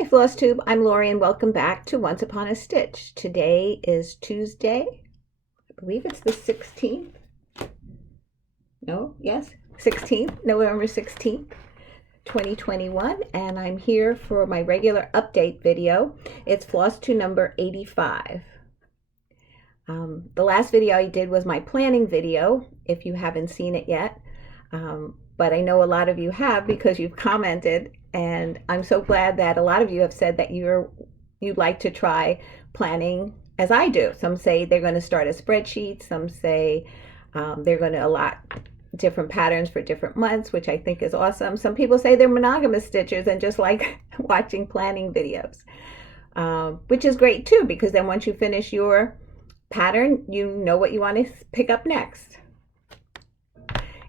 Hi Flosstube, I'm Lori and welcome back to Once Upon a Stitch. Today is Tuesday. I believe it's the 16th. No, yes, 16th, November 16th, 2021, and I'm here for my regular update video. It's Flosstube number 85. The last video I did was my planning video, if you haven't seen it yet. But I know a lot of you have because you've commented, and I'm so glad that a lot of you have said that you'd like to try planning as I do. Some say they're going to start a spreadsheet. Some say they're going to allot different patterns for different months, which I think is awesome. Some people say they're monogamous stitchers and just like watching planning videos, which is great too, because then once you finish your pattern, you know what you want to pick up next.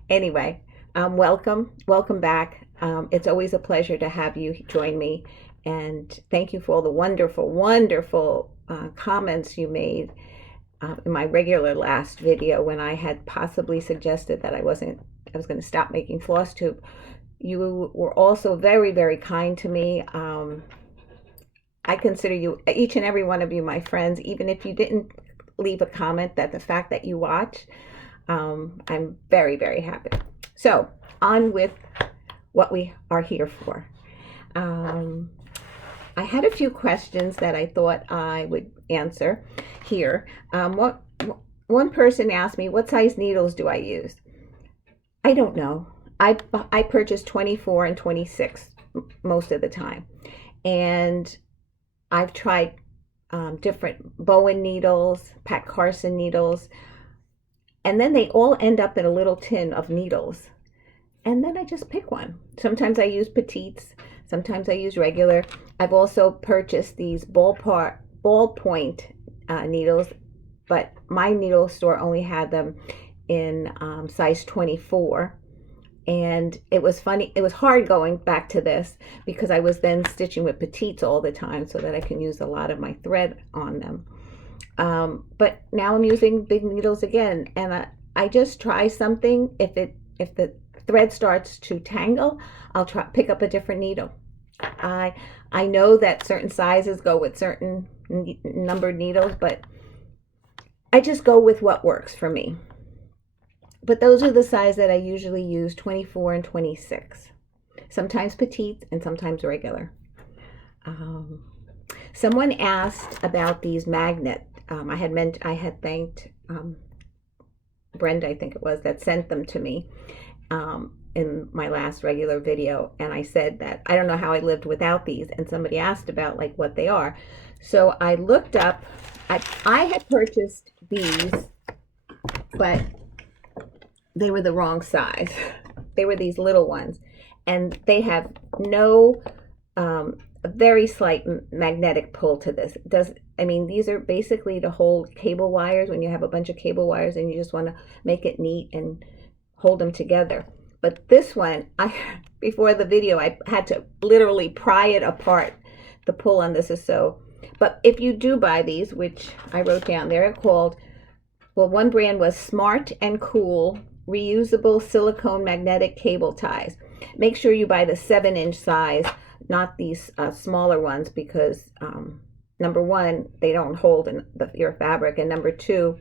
Anyway, welcome back. It's always a pleasure to have you join me, and thank you for all the wonderful comments you made in my regular last video when I had possibly suggested that I was going to stop making Flosstube. You were also very kind to me. I consider you, each and every one of you, my friends, even if you didn't leave a comment, that the fact that you watch, I'm very happy. So on with what we are here for. I had a few questions that I thought I would answer here. One person asked me, what size needles do I use? I don't know. I purchase 24 and 26 most of the time, and I've tried different Bowen needles, Pat Carson needles, and then they all end up in a little tin of needles. And then I just pick one. Sometimes I use petites, sometimes I use regular. I've also purchased these ballpoint needles, but my needle store only had them in size 24. And it was funny, it was hard going back to this because I was then stitching with petites all the time so that I can use a lot of my thread on them. But now I'm using big needles again, and I just try something. If the thread starts to tangle, I'll pick up a different needle. I know that certain sizes go with certain numbered needles, but I just go with what works for me. But those are the size that I usually use, 24 and 26. Sometimes petite and sometimes regular. Someone asked about these magnet. I had thanked Brenda, I think it was, that sent them to me in my last regular video, and I said that I don't know how I lived without these, and somebody asked about like what they are. So I looked up. I had purchased these, but they were the wrong size. They were these little ones, and they have no a very slight magnetic pull to this. These are basically to hold cable wires when you have a bunch of cable wires and you just want to make it neat and hold them together. But this one, before the video, I had to literally pry it apart. The pull on this is so. But if you do buy these, which I wrote down, they're called, well, one brand was Smart and Cool Reusable Silicone Magnetic Cable Ties. Make sure you buy the 7-inch size, not these smaller ones, because number one, they don't hold your fabric, and number two,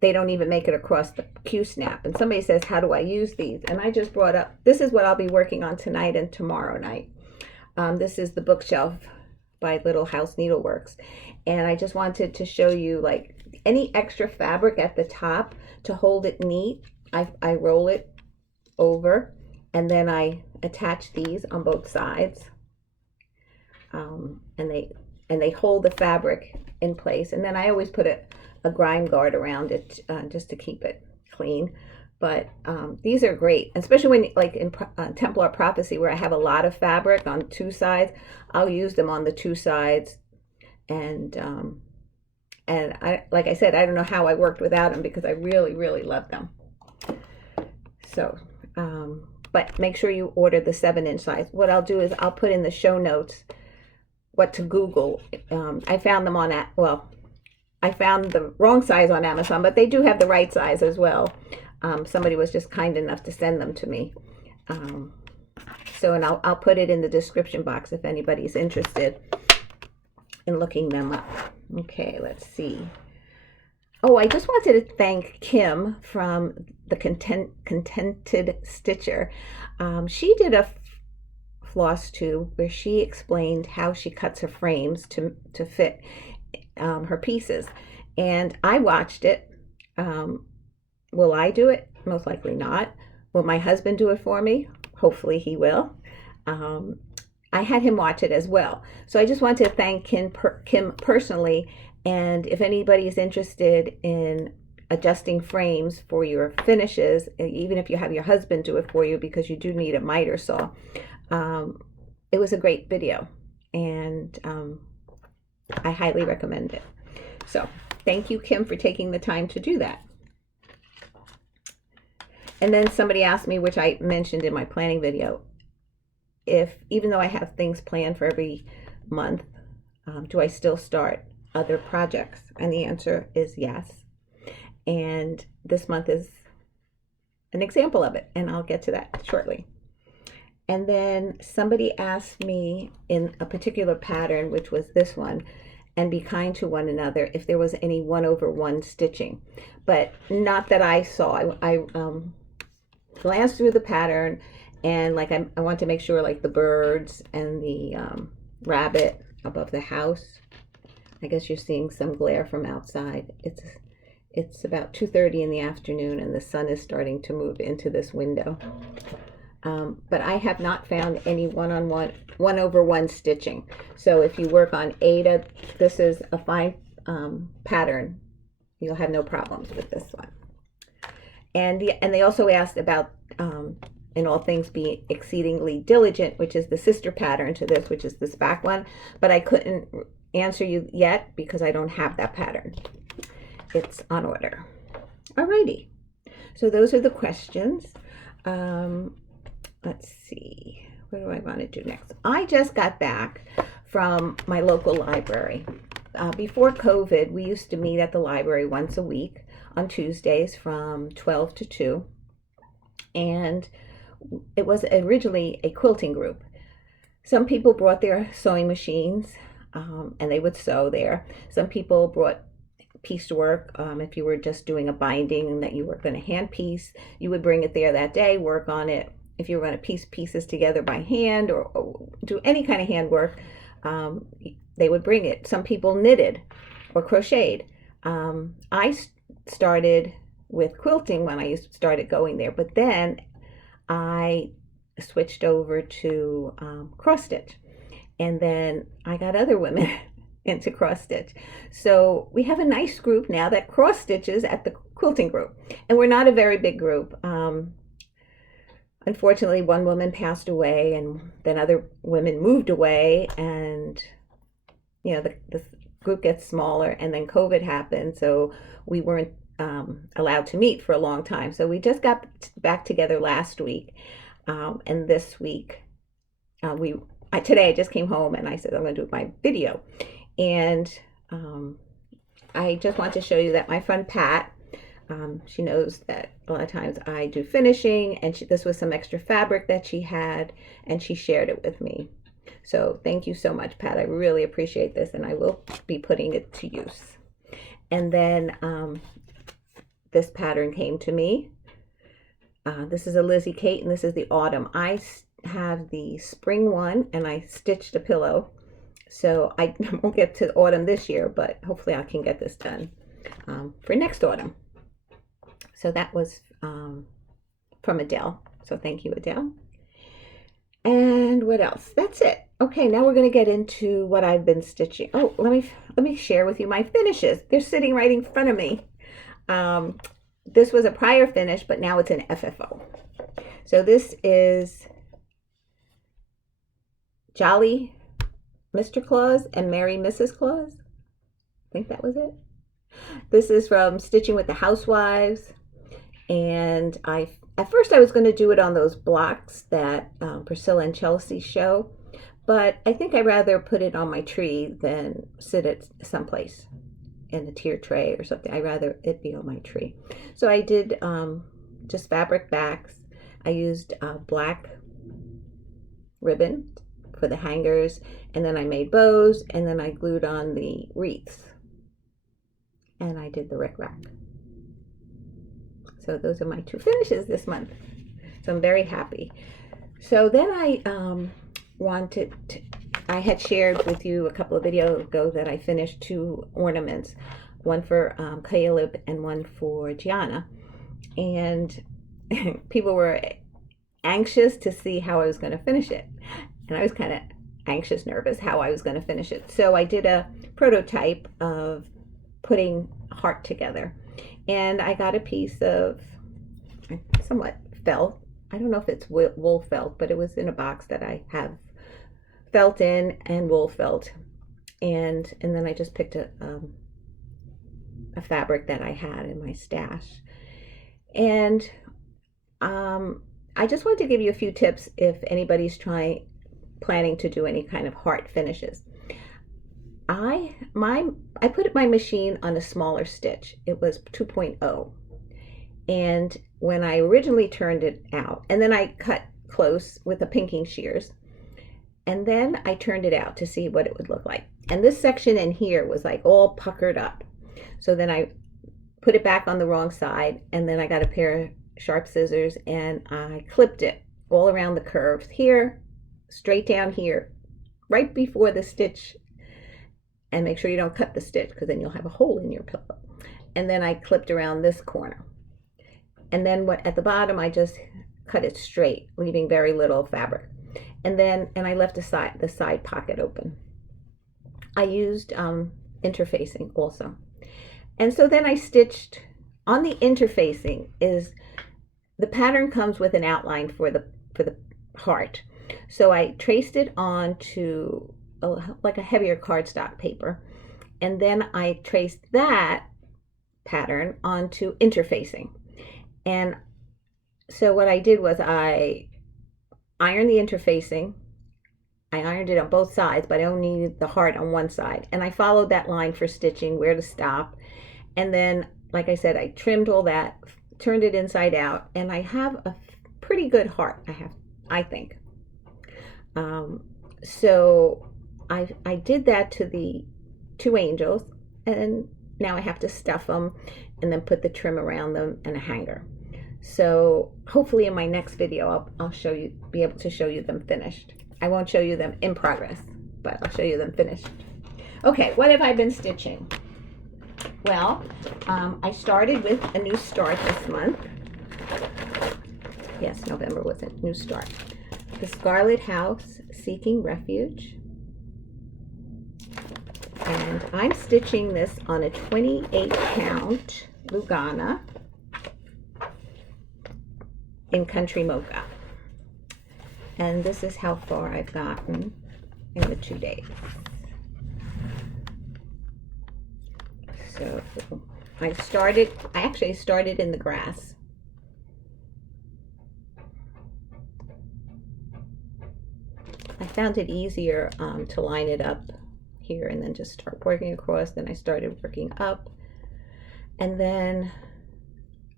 they don't even make it across the Q-snap. And somebody says, how do I use these? And I just brought up, this is what I'll be working on tonight and tomorrow night. This is the bookshelf by Little House Needleworks. And I just wanted to show you, like, any extra fabric at the top to hold it neat. I roll it over, and then I attach these on both sides. And they hold the fabric in place. And then I always put a grime guard around it just to keep it clean. But these are great, especially when, like in Templar Prophecy, where I have a lot of fabric on two sides. I'll use them on the two sides, and like I said, I don't know how I worked without them because I really love them. So, but make sure you order the 7-inch size. What I'll do is I'll put in the show notes what to Google. I found them on I found the wrong size on Amazon, but they do have the right size as well. Somebody was just kind enough to send them to me. So, and I'll put it in the description box if anybody's interested in looking them up. Okay, let's see. Oh, I just wanted to thank Kim from the Contented Stitcher. She did a floss tube where she explained how she cuts her frames to fit her pieces. And I watched it. Will I do it? Most likely not. Will my husband do it for me? Hopefully he will. I had him watch it as well. So I just want to thank Kim personally. And if anybody is interested in adjusting frames for your finishes, even if you have your husband do it for you, because you do need a miter saw, it was a great video, and I highly recommend it. So thank you, Kim, for taking the time to do that. And then somebody asked me, which I mentioned in my planning video, if even though I have things planned for every month, do I still start other projects? And the answer is yes. And this month is an example of it, and I'll get to that shortly. And then somebody asked me in a particular pattern, which was this one, and be kind to one another, if there was any 1/1 stitching. But not that I saw. I glanced through the pattern, and like I want to make sure, like the birds and the rabbit above the house. I guess you're seeing some glare from outside. It's about 2:30 in the afternoon, and the sun is starting to move into this window. But I have not found any 1/1 stitching. So if you work on Ada, this is a fine pattern. You'll have no problems with this one. And they also asked about in all things be exceedingly diligent, which is the sister pattern to this, which is this back one. But I couldn't answer you yet because I don't have that pattern. It's on order. Alrighty. So those are the questions. Let's see, what do I want to do next? I just got back from my local library. Before COVID, we used to meet at the library once a week on Tuesdays from 12 to 2. And it was originally a quilting group. Some people brought their sewing machines and they would sew there. Some people brought piecework. If you were just doing a binding and that you were going to hand piece, you would bring it there that day, work on it. If you were going to piece pieces together by hand or do any kind of handwork, they would bring it. Some people knitted or crocheted. I started with quilting when I started going there, but then I switched over to cross stitch, and then I got other women into cross stitch. So we have a nice group now that cross stitches at the quilting group, and we're not a very big group. Unfortunately, one woman passed away, and then other women moved away, and you know the group gets smaller. And then COVID happened, so we weren't allowed to meet for a long time. So we just got back together last week, and this week today I just came home and I said I'm going to do my video, and I just want to show you that my friend Pat. She knows that a lot of times I do finishing, and this was some extra fabric that she had, and she shared it with me. So thank you so much, Pat. I really appreciate this, and I will be putting it to use. And then this pattern came to me. This is a Lizzie Kate, and this is the autumn. I have the spring one, and I stitched a pillow. So I won't get to autumn this year, but hopefully I can get this done for next autumn. So that was from Adele. So thank you, Adele. And what else? That's it. Okay, now we're going to get into what I've been stitching. Oh, let me share with you my finishes. They're sitting right in front of me. This was a prior finish, but now it's an FFO. So this is Jolly Mr. Claus and Merry Mrs. Claus. I think that was it. This is from Stitching with the Housewives. And at first I was going to do it on those blocks that Priscilla and Chelsea show, but I think I'd rather put it on my tree than sit it someplace in a tier tray or something. I'd rather it be on my tree. So I did just fabric backs. I used black ribbon for the hangers, and then I made bows, and then I glued on the wreaths, and I did the rickrack. So those are my 2 finishes this month. So I'm very happy. So then I I had shared with you a couple of videos ago that I finished 2 ornaments, one for Caleb and one for Gianna. And people were anxious to see how I was going to finish it. And I was kind of anxious, nervous how I was going to finish it. So I did a prototype of putting a heart together. And I got a piece of somewhat felt. I don't know if it's wool felt, but it was in a box that I have felt in and wool felt. And then I just picked a fabric that I had in my stash. And I just wanted to give you a few tips if anybody's planning to do any kind of heart finishes. I put my machine on a smaller stitch. It was 2.0. And when I originally turned it out, and then I cut close with the pinking shears, and then I turned it out to see what it would look like. And this section in here was like all puckered up. So then I put it back on the wrong side, and then I got a pair of sharp scissors and I clipped it all around the curves here, straight down here, right before the stitch. And make sure you don't cut the stitch, because then you'll have a hole in your pillow. And then I clipped around this corner. And then at the bottom, I just cut it straight, leaving very little fabric. And I left the side pocket open. I used interfacing also. And so then I stitched on the interfacing. The pattern comes with an outline for the heart. So I traced it onto like a heavier cardstock paper, and then I traced that pattern onto interfacing. And so what I did was I ironed the interfacing. I ironed it on both sides, but I only needed the heart on one side. And I followed that line for stitching, where to stop. And then, like I said, I trimmed all that, turned it inside out, and I have a pretty good heart, I think. So I did that to the 2 angels, and now I have to stuff them and then put the trim around them and a hanger. So hopefully in my next video I'll be able to show you them finished. I won't show you them in progress, but I'll show you them finished. Okay, what have I been stitching? Well, I started with a new start this month. Yes, November was a new start. The Scarlet House Seeking Refuge. And I'm stitching this on a 28-count Lugana in Country Mocha. And this is how far I've gotten in the 2 days. So I actually started in the grass. I found it easier to line it up here and then just start working across. Then I started working up, and then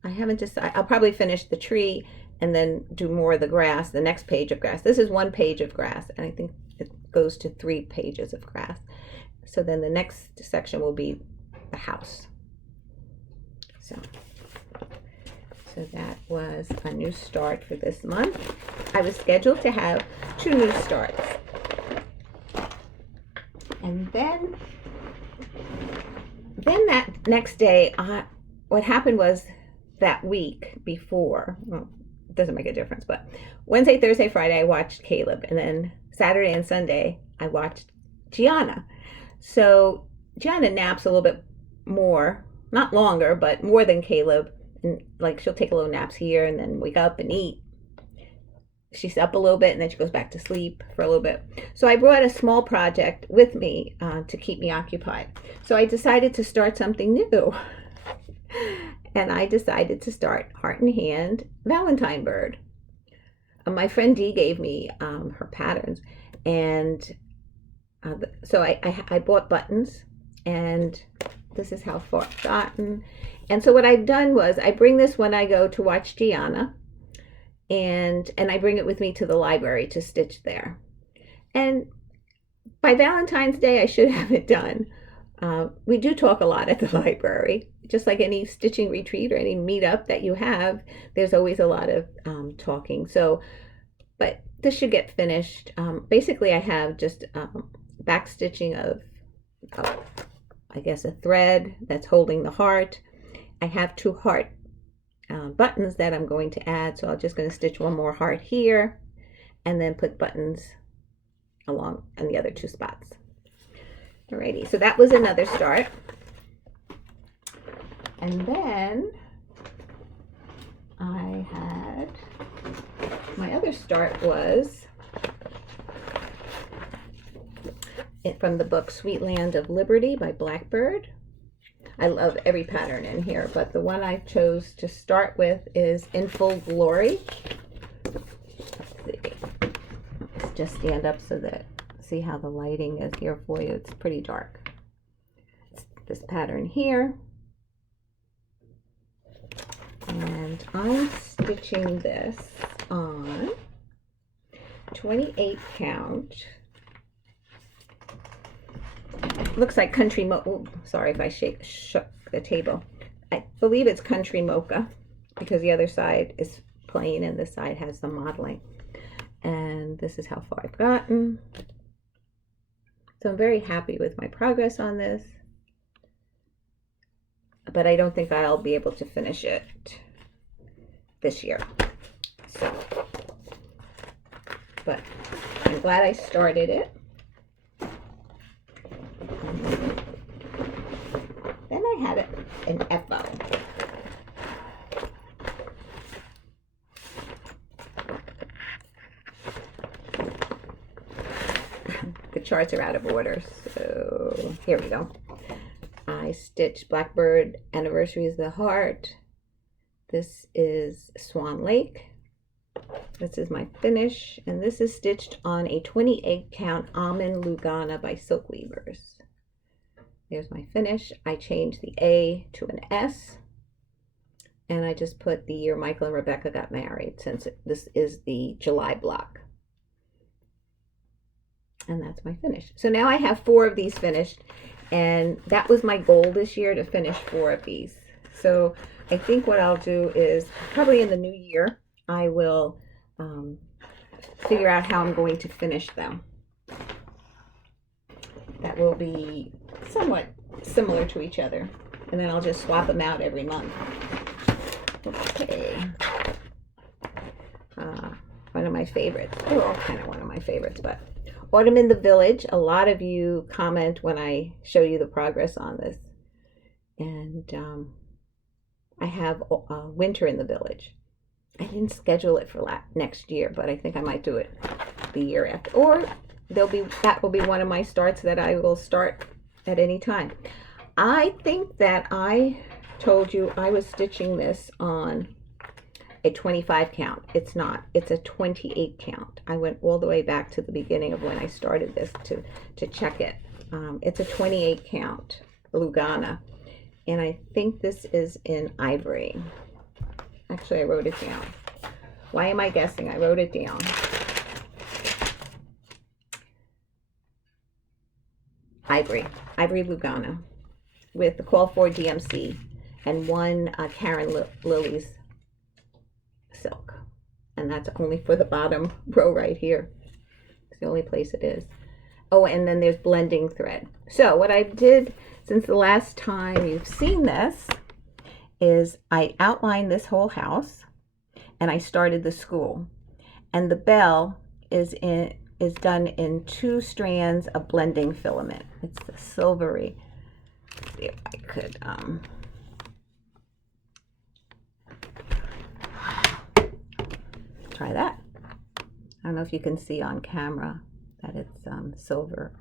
I haven't decided. I'll probably finish the tree and then do more of the grass, the next page of grass. This is 1 page of grass, and I think it goes to 3 pages of grass. So then the next section will be the house. So that was a new start for this month. I was scheduled to have 2 new starts. And then that next day, what happened was that week before, well, it doesn't make a difference, but Wednesday, Thursday, Friday, I watched Caleb. And then Saturday and Sunday, I watched Gianna. So Gianna naps a little bit more, not longer, but more than Caleb. And like she'll take a little naps here and then wake up and eat. She's up a little bit and then she goes back to sleep for a little bit. So I brought a small project with me to keep me occupied. So I decided to start something new. And I decided to start Heart in Hand Valentine Bird. My friend Dee gave me her patterns. And so I bought buttons, and this is how far I've gotten. And so what I've done was I bring this when I go to watch Gianna, and I bring it with me to the library to stitch there. And by Valentine's Day, I should have it done. We do talk a lot at the library, just like any stitching retreat or any meetup that you have. There's always a lot of talking. So, but this should get finished. Basically, I have just back stitching of, I guess, a thread that's holding the heart. I have 2 heart buttons that I'm going to add, so I'm just going to stitch 1 more heart here and then put buttons along in the other 2 spots. Alrighty, so that was another start. And then I had, my other start was from the book Sweet Land of Liberty by Blackbird. I love every pattern in here, but the one I chose to start with is In Full Glory. Let's see. Let's just stand up so that, see how the lighting is here for you. It's pretty dark. It's this pattern here. And I'm stitching this on 28 count. Looks like country sorry if I shook the table. I believe it's country mocha because the other side is plain and this side has the modeling. And this is how far I've gotten. So I'm very happy with my progress on this. But I don't think I'll be able to finish it this year. So, but I'm glad I started it. Then I had an FO. The charts are out of order, so here we go. I stitched Blackbird Anniversaries of the Heart. This is Swan Lake. This is my finish, and this is stitched on a 28 count Almond Lugana by Silk Weavers. There's my finish. I changed the A to an S, and I just put the year Michael and Rebecca got married, since this is the July block. And that's my finish. So now I have 4 of these finished, and that was my goal this year, to finish 4 of these. So I think what I'll do is probably in the new year, I will figure out how I'm going to finish them. That will be somewhat similar to each other, and then I'll just swap them out every month. Okay. One of my favorites. They're all kind of one of my favorites, but Autumn in the Village. A lot of you comment when I show you the progress on this. And I have Winter in the Village. I didn't schedule it for next year, but I think I might do it the year after. Or that will be one of my starts that I will start at any time. I think that I told you I was stitching this on a 25 count. It's not. It's a 28 count. I went all the way back to the beginning of when I started this to check it. It's a 28 count Lugana, and I think this is in ivory. Actually, I wrote it down. Why am I guessing? I wrote it down. Ivory Lugana, with the call for DMC and 1 Karen Lilies silk, and that's only for the bottom row right here. It's the only place it is. Oh, and then there's blending thread. So what I did since the last time you've seen this is I outlined this whole house, and I started the school, and the bell is done in 2 strands of blending filament. It's the silvery. Let's see if I could try that. I don't know if you can see on camera that it's silver.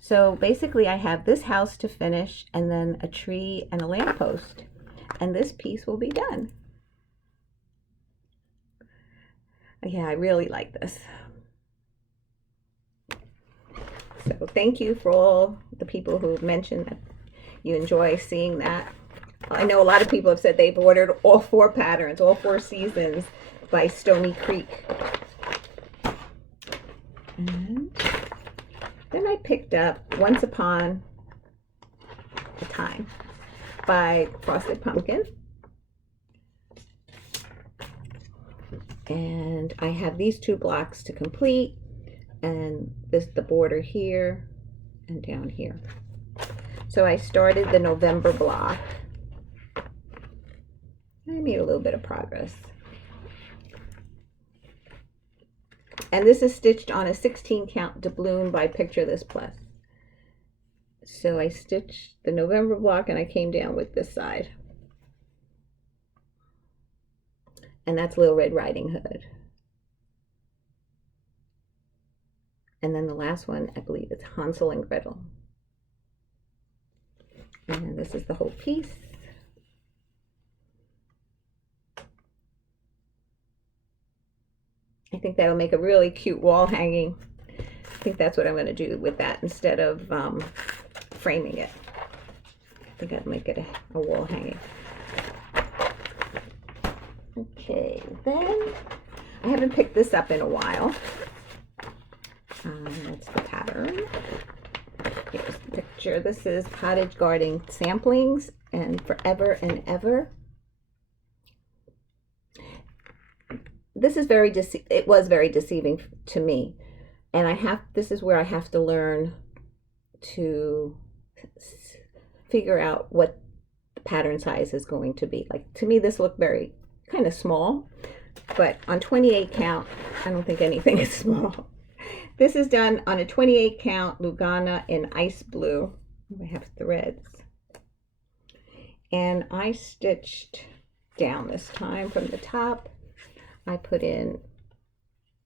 So basically I have this house to finish, and then a tree and a lamppost, and this piece will be done. Yeah, I really like this. So thank you for all the people who mentioned that you enjoy seeing that. I know a lot of people have said they've ordered all 4 patterns, all 4 seasons, by Stony Creek. And then I picked up Once Upon a Time by Frosted Pumpkin. And I have these 2 blocks to complete, and this the border here and down here. So I started the November block. I made a little bit of progress. And this is stitched on a 16 count doubloon by Picture This Plus. So I stitched the November block and I came down with this side. And that's Little Red Riding Hood. And then the last one, I believe it's Hansel and Gretel. And this is the whole piece. I think that'll make a really cute wall hanging. I think that's what I'm going to do with that instead of framing it. I think I'd make it a wall hanging. Okay, then I haven't picked this up in a while. That's the pattern. Here's the picture. This is Cottage Garden Samplings and Forever and Ever. This is it was very deceiving to me, and this is where I have to learn to figure out what the pattern size is going to be. Like, to me this looked very kind of small, but on 28 count I don't think anything is small. This is done on a 28 count Lugana in ice blue. I have threads, and I stitched down this time from the top. I put in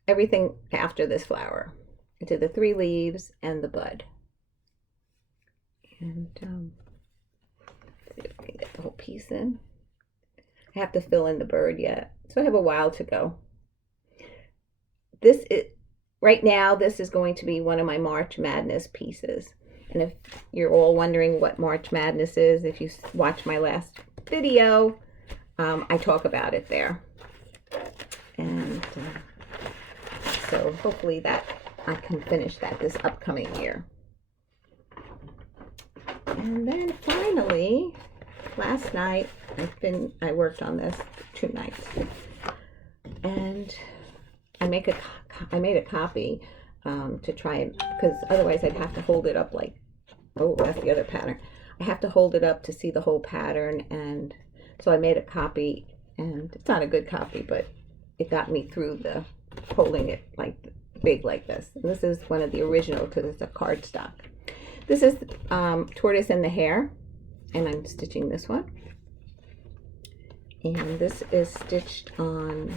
everything after this flower. I did the 3 leaves and the bud. And see if I can get the whole piece in. I have to fill in the bird yet, so I have a while to go. Right now, this is going to be one of my March Madness pieces. And if you're all wondering what March Madness is, if you watch my last video, I talk about it there. And so hopefully that I can finish that this upcoming year. And then finally, last night I worked on this 2 nights, and I made a copy to try and, because otherwise I'd have to hold it up like, oh, that's the other pattern. I have to hold it up to see the whole pattern, and so I made a copy, and it's not a good copy, but it got me through the holding it like big like this. And this is one of the original because it's a cardstock. This is Tortoise and the Hare, and I'm stitching this one. And this is stitched on,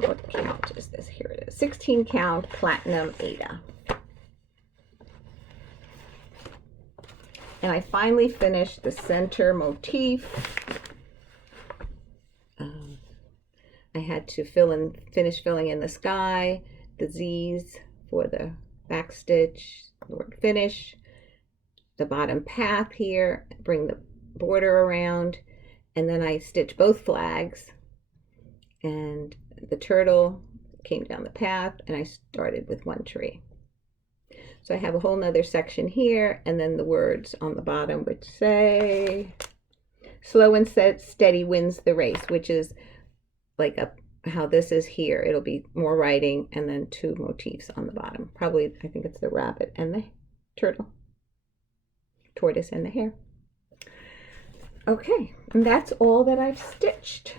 what count is this? Here it is, 16 count Platinum Aida. And I finally finished the center motif. I had to finish filling in the sky, the Z's for the back stitch, the word finish, the bottom path here, bring the border around, and then I stitch both flags, and the turtle came down the path, and I started with 1 tree. So I have a whole nother section here, and then the words on the bottom which say, slow and steady wins the race, which is like how this is here. It'll be more writing and then 2 motifs on the bottom. Probably, I think it's the rabbit and the turtle. Tortoise and the hare. Okay, and that's all that I've stitched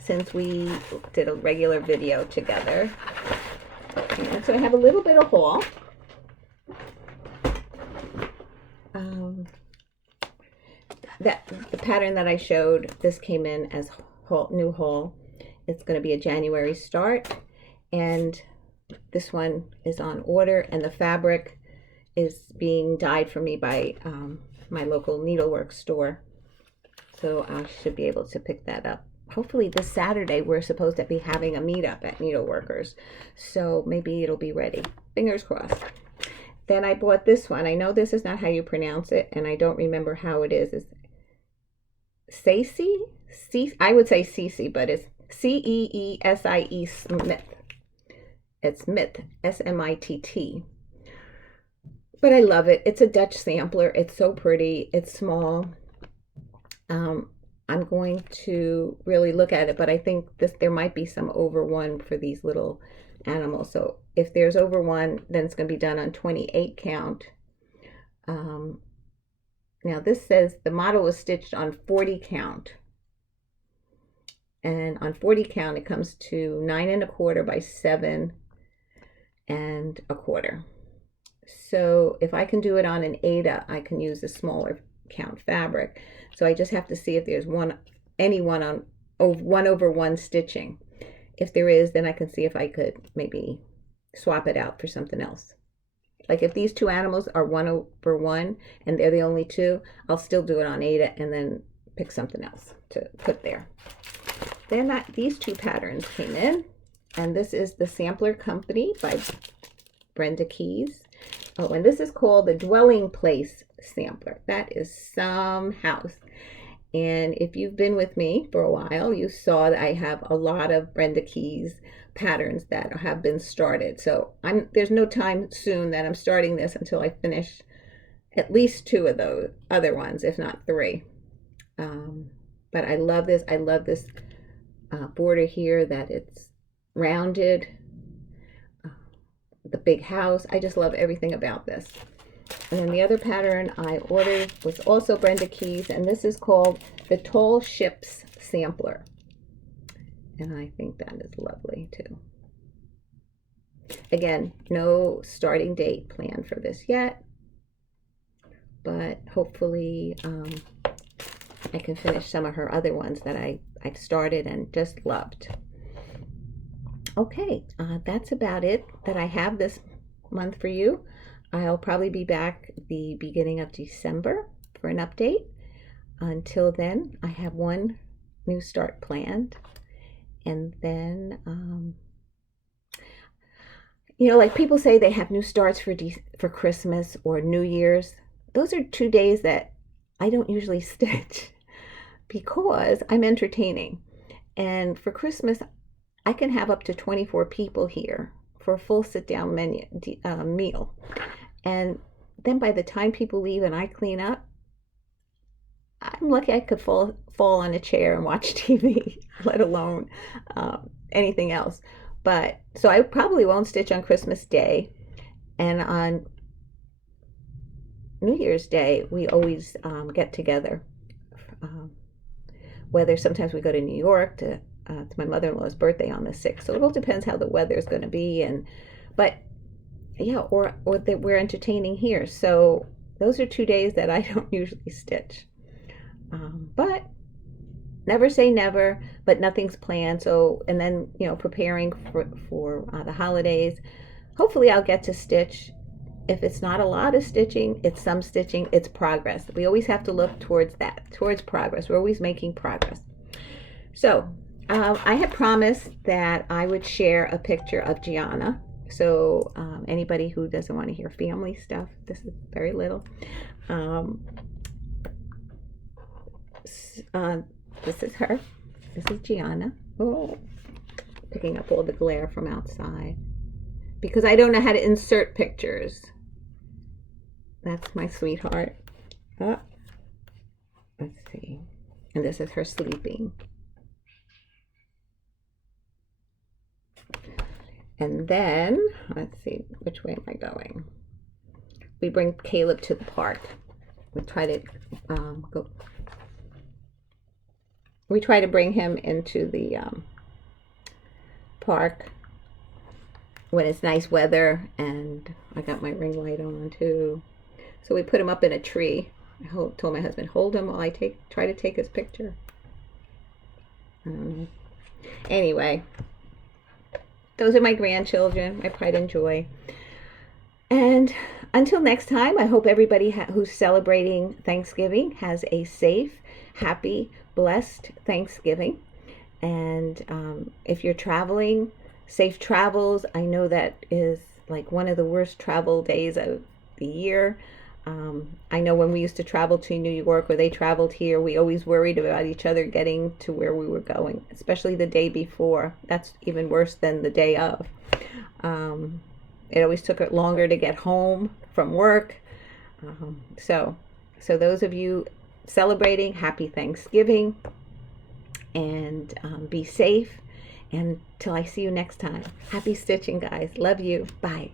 since we did a regular video together. And so I have a little bit of haul. The pattern that I showed, this came in as new haul. It's going to be a January start, and this one is on order, and the fabric is being dyed for me by my local needlework store, so I should be able to pick that up. Hopefully this Saturday we're supposed to be having a meetup at Needleworkers, so maybe it'll be ready. Fingers crossed. Then I bought this one. I know this is not how you pronounce it, and I don't remember how it is. It's Ceesay, I would say Ceesay, but it's Ceesie Smith. It's Smith, Smitt. But I love it. It's a Dutch sampler. It's so pretty. It's small. I'm going to really look at it, but I think there might be some over one for these little animals. So if there's over one, then it's going to be done on 28 count. Now this says the model was stitched on 40 count. And on 40 count, it comes to 9 1/4 by 7 1/4. So if I can do it on an Aida, I can use a smaller count fabric. So I just have to see if there's any one over one stitching. If there is, then I can see if I could maybe swap it out for something else. Like if these two animals are 1 over 1 and they're the only two, I'll still do it on Aida and then pick something else to put there. Then these two patterns came in, and this is the Sampler Company by Brenda Keyes. Oh, and this is called the Dwelling Place Sampler. That is some house. And if you've been with me for a while, you saw that I have a lot of Brenda Keyes patterns that have been started. So there's no time soon that I'm starting this until I finish at least 2 of those other ones, if not 3. But I love this. I love this border here, that it's rounded. The big house. I just love everything about this. And then the other pattern I ordered was also Brenda Keyes, and this is called the Tall Ships Sampler. And I think that is lovely too. Again, no starting date planned for this yet, but hopefully I can finish some of her other ones that I've started and just loved. Okay, that's about it that I have this month for you. I'll probably be back the beginning of December for an update. Until then, I have one new start planned. And then, like people say they have new starts for Christmas or New Year's. Those are 2 days that I don't usually stitch because I'm entertaining. And for Christmas, I can have up to 24 people here for a full sit-down meal. And then by the time people leave and I clean up, I'm lucky I could fall on a chair and watch TV, let alone anything else. But so I probably won't stitch on Christmas Day. And on New Year's Day, we always get together. Whether sometimes we go to New York to my mother-in-law's birthday on the 6th. So it all depends how the weather is going to be. But yeah, or that we're entertaining here. So those are 2 days that I don't usually stitch. But never say never, but nothing's planned. So, and then, preparing for the holidays, hopefully I'll get to stitch. If it's not a lot of stitching, it's some stitching, it's progress. We always have to look towards progress. We're always making progress. So I had promised that I would share a picture of Gianna. So anybody who doesn't want to hear family stuff, this is very little. This is her. This is Gianna. Oh, picking up all the glare from outside because I don't know how to insert pictures. That's my sweetheart. Oh, let's see. And this is her sleeping. And then, let's see, which way am I going? We bring Caleb to the park. We try to We try to bring him into the park when it's nice weather, and I got my ring light on too. So we put him up in a tree. I told my husband, hold him while I try to take his picture. Anyway, those are my grandchildren, my pride and joy. And until next time, I hope everybody who's celebrating Thanksgiving has a safe, happy, blessed Thanksgiving. And if you're traveling, safe travels. I know that is like one of the worst travel days of the year. I know when we used to travel to New York or they traveled here, we always worried about each other getting to where we were going, especially the day before. That's even worse than the day of. It always took it longer to get home from work. So those of you celebrating, happy Thanksgiving, and be safe. And till I see you next time, happy stitching, guys. Love you. Bye.